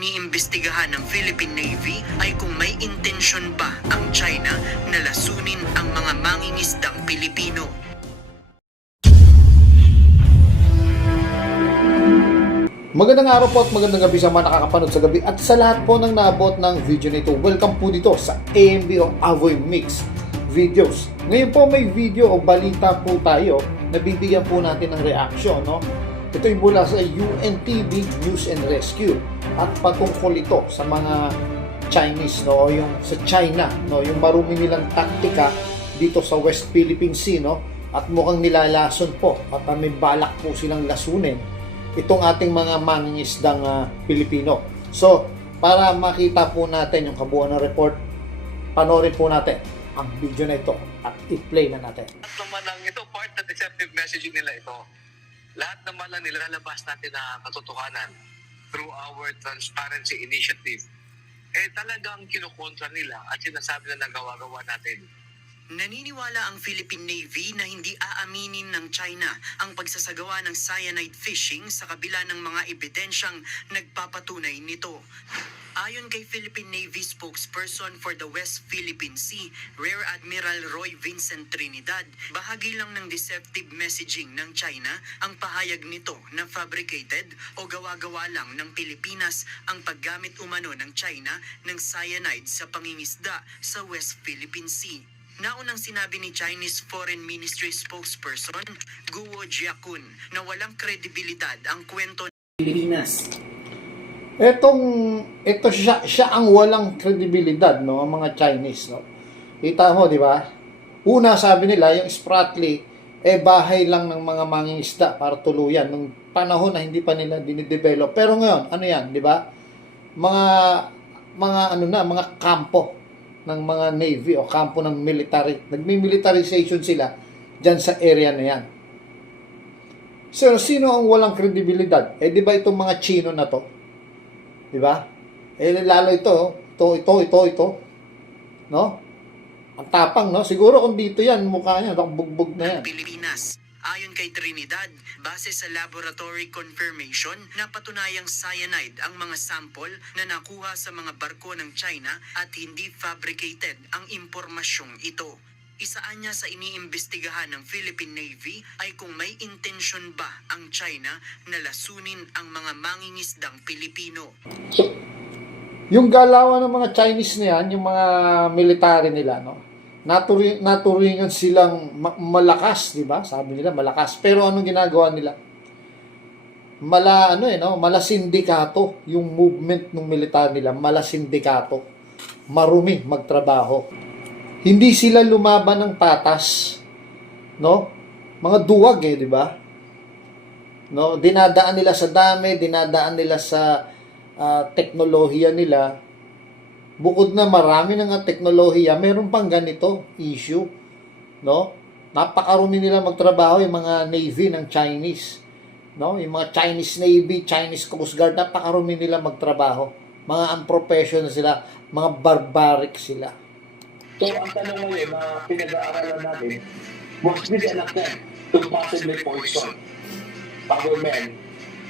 iniimbestigahan ng Philippine Navy ay kung may intensyon ba ang China na lasunin ang mga mangingisdang Pilipino. Magandang araw po at magandang gabi sa mga nakakapanood sa gabi at sa lahat po ng naabot ng video nito. Welcome po dito sa AMB o Avoy Mix Videos. Ngayon po may video o balita po tayo na bibigyan po natin ng reaction, no? Ito ay mula sa UNTV News and Rescue at patungkol ito sa mga Chinese, no? O yung sa China, no? Yung marumi nilang taktika dito sa West Philippine Sea, no? At mukhang nilalason po at may balak po silang lasunin itong ating mga mangingisdang Pilipino. So, para makita po natin yung kabuuan ng report, panoorin po natin ang video na ito at i-play na natin. Lahat naman ang ito, part ng deceptive messaging nila ito. Lahat naman ang nilalabas natin na katotohanan through our transparency initiative, talagang kinukontra nila at sinasabi na nagawa-gawa natin. Naniniwala ang Philippine Navy na hindi aaminin ng China ang pagsasagawa ng cyanide fishing sa kabila ng mga ebidensyang nagpapatunay nito. Ayon kay Philippine Navy spokesperson for the West Philippine Sea, Rear Admiral Roy Vincent Trinidad, bahagi lang ng deceptive messaging ng China ang pahayag nito na fabricated o gawa-gawa lang ng Pilipinas ang paggamit umano ng China ng cyanide sa pangingisda sa West Philippine Sea. Naunang sinabi ni Chinese Foreign Ministry spokesperson Guo Jiakun na walang kredibilidad ang kwento ng Pilipinas. Ito siya ang walang kredibilidad, no, ang mga Chinese, no. Kita mo, di ba? Una, sabi nila, yung Spratly bahay lang ng mga mangingisda para tuluyan nung panahon na hindi pa nila dinidevelop. Pero ngayon, ano yan, di ba? Mga kampo ng mga Navy o kampo ng military. Nagmi-militarization sila dyan sa area na yan. So, sino ang walang kredibilidad? Di ba itong mga Chino na to? Di ba? Lalo ito. No? Ang tapang, no? Siguro kung dito yan, mukha niya, bugbog na yan. Pilipinas. Ayon kay Trinidad, base sa laboratory confirmation, napatunayang cyanide ang mga sample na nakuha sa mga barko ng China at hindi fabricated ang impormasyong ito. Isaan niya sa iniimbestigahan ng Philippine Navy ay kung may intensyon ba ang China na lasunin ang mga mangingisdang Pilipino. Yung galawan ng mga Chinese na yan, yung mga military nila, no? Naturingan silang malakas, di ba? Sabi nila malakas. Pero anong ginagawa nila? Malasindikato yung movement ng militar nila, malasindikato. Marumi magtrabaho. Hindi sila lumaban ng patas, no? Mga duwag di ba? No, dinadaan nila sa dami, dinadaan nila sa teknolohiya nila. Bukod na marami na nga teknolohiya, meron pang ganito issue, no? Napakarumi nila magtrabaho yung mga Navy ng Chinese, no? Yung mga Chinese Navy, Chinese Coast Guard, napakarumi nila magtrabaho. Mga unprofessional sila, mga barbaric sila. So, ang tanong ngayon na pinag-aaralan natin, was this an attempt to possibly poison our men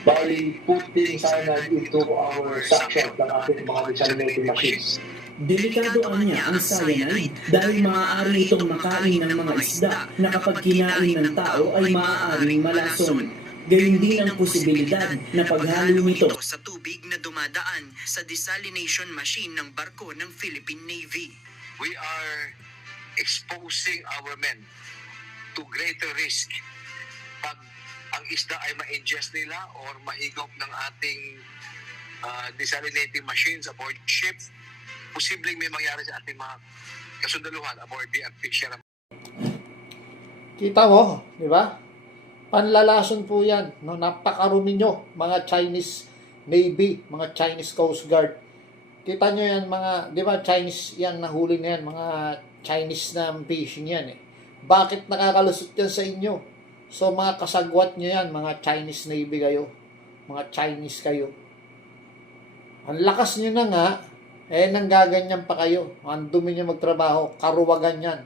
by putting cyanide into our suction ng ating mga desalinating machines? Delikado niya ang cyanide dahil maaari itong makain ng mga isda na kapag kinain ng tao ay maaaring malason. Gayun din ang posibilidad na paghalo nito sa tubig na dumadaan sa desalination machine ng barko ng Philippine Navy. We are exposing our men to greater risk pag ang isda ay ma-ingest nila or mahigop ng ating desalinating machines aboard ships. Posibleng may mangyari sa ating mga kasundaluhan aboard the Fisher. Kita mo, di ba? Panlalason po yan, no? Napakarumi nyo, mga Chinese Navy, mga Chinese Coast Guard. Kita nyo yan, mga, di ba, Chinese yan, nahuli na yan, mga Chinese na fishing yan Bakit nakakalusot yan sa inyo? So, mga kasagwat nyo yan, mga Chinese Navy kayo, mga Chinese kayo. Ang lakas nyo na nga, nanggaganyan pa kayo. Ang dumi nyo magtrabaho, karuwagan yan.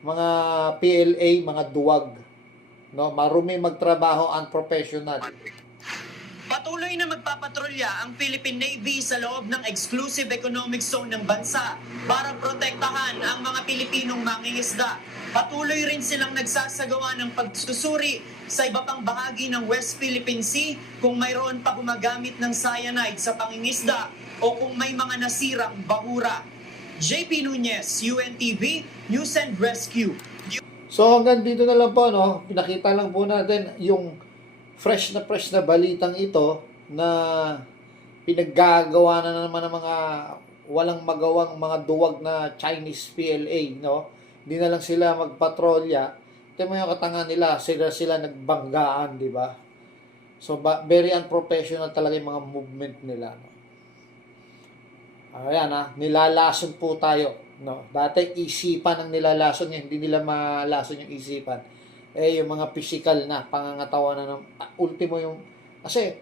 Mga PLA, mga duwag. No, marumi magtrabaho, unprofessional. Patuloy na magpapatrolya ang Philippine Navy sa loob ng exclusive economic zone ng bansa para protektahan ang mga Pilipinong mangingisda. Patuloy rin silang nagsasagawa ng pagsusuri sa iba pang bahagi ng West Philippine Sea kung mayroon pa gumagamit ng cyanide sa pangingisda o kung may mga nasirang bahura. JP Nunez, UNTV, News and Rescue. So hanggang dito na lang po, no? Pinakita lang po natin yung fresh na balitang ito na pinaggagawa na naman ng mga walang magawang mga duwag na Chinese PLA, no? Hindi na lang sila magpatrolya. Ito mo yung katangan nila, sila nagbanggaan, di ba? So very unprofessional talaga yung mga movement nila, no? Ayan nilalason po tayo, no? Dati isipan ang nilalason niya, hindi nila malason yung isipan. Yung mga physical na pangangatawa na ng ultimo yung kasi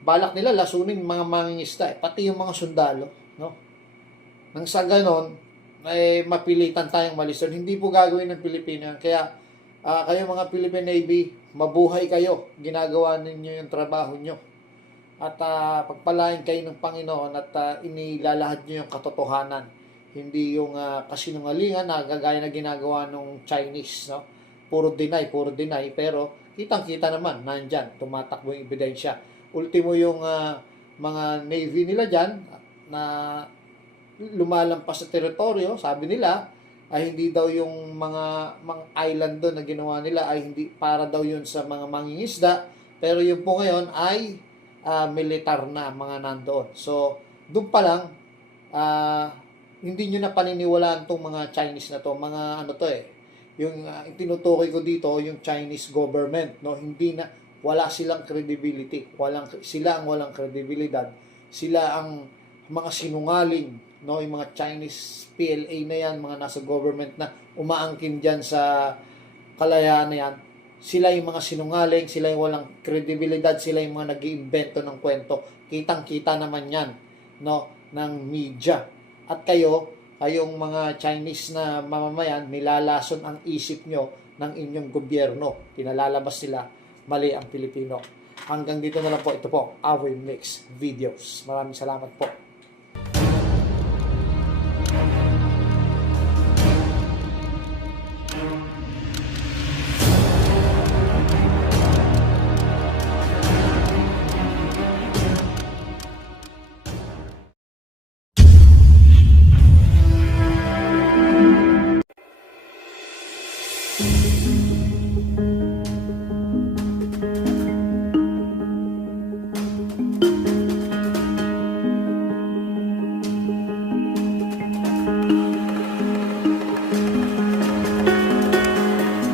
balak nila lasunin mga mangingisda, pati yung mga sundalo, no? Nang sa ganon mapilitan tayong malison. Hindi po gagawin ng Pilipino. Kaya kayo mga Philippine Navy, mabuhay kayo. Ginagawa ninyo yung trabaho nyo. At pagpalain kayo ng Panginoon at inilalahad nyo yung katotohanan. Hindi yung kasinungalingan na gagaya na ginagawa ng Chinese, no? Puro deny, pero kitang-kita naman, nandyan, tumatakbo yung ebidensya. Ultimo yung mga Navy nila dyan na lumalampas sa teritoryo, sabi nila, ay hindi daw yung mga island doon na ginawa nila ay hindi para daw yun sa mga mangingisda, pero yun po ngayon ay militar na mga nandoon. So, doon pa lang, hindi nyo na paniniwalaan tong mga Chinese na to, mga ano to yung tinutukoy ko dito, yung Chinese government, no? Hindi na, wala silang credibility, sila ang walang kredibilidad, sila ang mga sinungaling, no? Yung mga Chinese PLA na yan, mga nasa government na umaangkin dyan sa kalayaan na yan, sila yung mga sinungaling, sila yung walang kredibilidad, sila yung mga nag-iimbento ng kwento. Kitang-kita naman yan, no? Ng media. At kayong mga Chinese na mamamayan, nilalason ang isip nyo ng inyong gobyerno. Pinalalabas nila, mali ang Pilipino. Hanggang dito na lang po. Ito po, Avoy Mix Videos. Maraming salamat po.